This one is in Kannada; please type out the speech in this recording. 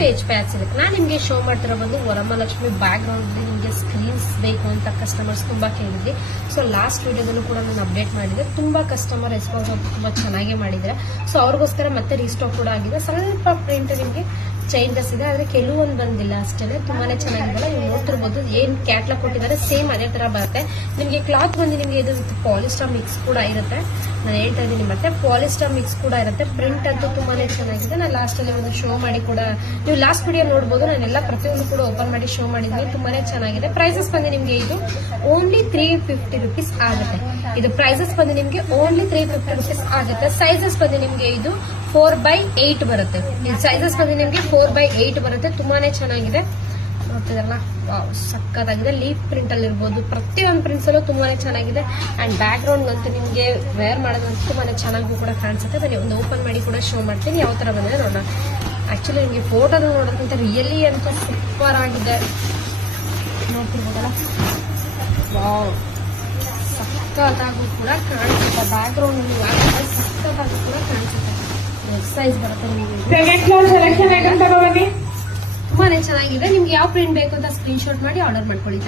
Page patch silk. ನಾನು ನಿಮಗೆ ಶೋ ಮಾಡ್ತಿರೋ ಬಂದು ವರಮಹಾಲಕ್ಷ್ಮಿ ಬ್ಯಾಕ್ ಗ್ರೌಂಡ್ ನಿಮಗೆ ಸ್ಕ್ರೀನ್ಸ್ ಬೇಕು ಅಂತ ಕಸ್ಟಮರ್ಸ್ ತುಂಬಾ ಕೇಳಿದ್ರಿ. ಸೊ ಲಾಸ್ಟ್ ವಿಡಿಯೋದಲ್ಲೂ ಕೂಡ ನಾನು ಅಪ್ಡೇಟ್ ಮಾಡಿದ್ರೆ ತುಂಬಾ ಕಸ್ಟಮರ್ ರೆಸ್ಪಾನ್ಸ್ ತುಂಬಾ ಚೆನ್ನಾಗಿ ಮಾಡಿದ್ರೆ. ಸೊ ಅವ್ರಿಗೋಸ್ಕರ ಮತ್ತೆ ರೀಸ್ಟಾಕ್ ಕೂಡ ಆಗಿದೆ. ಸ್ವಲ್ಪ ಪ್ರಿಂಟ್ ನಿಮಗೆ ಚೇಂಜಸ್ ಇದೆ, ಆದ್ರೆ ಕೆಲವೊಂದು ಬಂದಿಲ್ಲ ಅಷ್ಟೇ. ತುಂಬಾನೇ ಚೆನ್ನಾಗಿದೆಲ್ಲ ನೀವು ನೋಡ್ತಿರ್ಬೋದು. ಏನ್ ಕ್ಯಾಟ್ಲಾಗ್ ಕೊಟ್ಟಿದ್ದಾರೆ ಸೇಮ್ ಅದೇ ತರ ಬರುತ್ತೆ. ನಿಮಗೆ ಕ್ಲಾತ್ ಬಂದು ನಿಮಗೆ ಇದು ವಿತ್ ಪಾಲಿಸ್ಟರ್ ಮಿಕ್ಸ್ ಕೂಡ ಇರುತ್ತೆ. ನಾನು ಹೇಳ್ತಾ ಇದ್ದೀನಿ, ಮತ್ತೆ ಪಾಲಿಸ್ಟರ್ ಮಿಕ್ಸ್ ಕೂಡ ಇರುತ್ತೆ. ಪ್ರಿಂಟ್ ಅಂತೂ ತುಂಬಾನೇ ಚೆನ್ನಾಗಿದೆ. ನಾನು ಲಾಸ್ಟ್ ಅಲ್ಲಿ ಒಂದು ಶೋ ಮಾಡಿ ಕೂಡ ನೀವು ಲಾಸ್ಟ್ ವಿಡಿಯೋ ನೋಡಬಹುದು. ನಾನೆಲ್ಲ ಪ್ರತಿಯೊಂದು ಕೂಡ ಓಪನ್ ಮಾಡಿ ಶೋ ಮಾಡಿದ್ದೀನಿ. ತುಂಬಾನೇ ಚೆನ್ನಾಗಿದೆ. ಪ್ರೈಸಸ್ ಬಂದು ನಿಮಗೆ ಇದು ಓನ್ಲಿ 350 rupees ಆಗುತ್ತೆ. ಇದು ಪ್ರೈಸಸ್ ಬಂದು ನಿಮಗೆ ಓನ್ಲಿ 350 rupees ಆಗುತ್ತೆ. ಸೈಜಸ್ ಬಂದು ನಿಮಗೆ ಇದು 4x8 ಬರುತ್ತೆ. ಈ ಸೈಜಸ್ ಬಂದು ನಿಮಗೆ 4x8 ಬರುತ್ತೆ. ತುಂಬಾನೇ ಚೆನ್ನಾಗಿದೆ. ನೋಡ್ತಿದ್ರಲ್ಲ, ಸಕ್ಕತ್ತಾಗಿದೆ. ಲೀಫ್ ಪ್ರಿಂಟ್ ಅಲ್ಲಿ ಇರ್ಬೋದು, ಪ್ರತಿಯೊಂದು ಪ್ರಿಂಟ್ಸ್ ಅಲ್ಲೂ ತುಂಬಾನೇ ಚೆನ್ನಾಗಿದೆ. ಅಂಡ್ ಬ್ಯಾಕ್ ಗ್ರೌಂಡ್ ಅಂತೂ ನಿಮಗೆ ವೇರ್ ಮಾಡೋದಂತೂ ತುಂಬಾನೇ ಚೆನ್ನಾಗಿ ಕೂಡ ಕಾಣಿಸುತ್ತೆ. ಬನ್ನಿ ಒಂದು ಓಪನ್ ಮಾಡಿ ಕೂಡ ಶೋ ಮಾಡ್ತೀನಿ ಯಾವ ತರ ಬಂದಿದೆ ನೋಡೋಣ. ಆಕ್ಚುಲಿ ನಿಮಗೆ ಫೋಟೋದ ನೋಡೋದಕ್ಕಿಂತ ರಿಯಲಿ ಅಂತೂ ಸೂಪರ್ ಆಗಿದೆ. ನೋಡ್ತಿರ್ಬೋದಲ್ಲ, ವಾವ್, ಸಕ್ಕತ್ತಾಗೂ ಕೂಡ ಕಾಣಿಸುತ್ತೆ. ಬ್ಯಾಕ್ ಗ್ರೌಂಡ್ ನೀವು ಹಾಕಿದ್ರೆ ಸಕ್ಕತ್ತಾಗೂ ಕೂಡ ಕಾಣಿಸುತ್ತೆ. ಸೈಜ್ ಬರುತ್ತೆ ನಿಮಗೆ. ತುಂಬಾನೇ ಚೆನ್ನಾಗಿದೆ. ನಿಮ್ಗೆ ಯಾವ ಪ್ರಿಂಟ್ ಬೇಕು ಅಂತ ಸ್ಕ್ರೀನ್ ಶಾಟ್ ಮಾಡಿ ಆರ್ಡರ್ ಮಾಡ್ಕೊಳ್ಳಿ.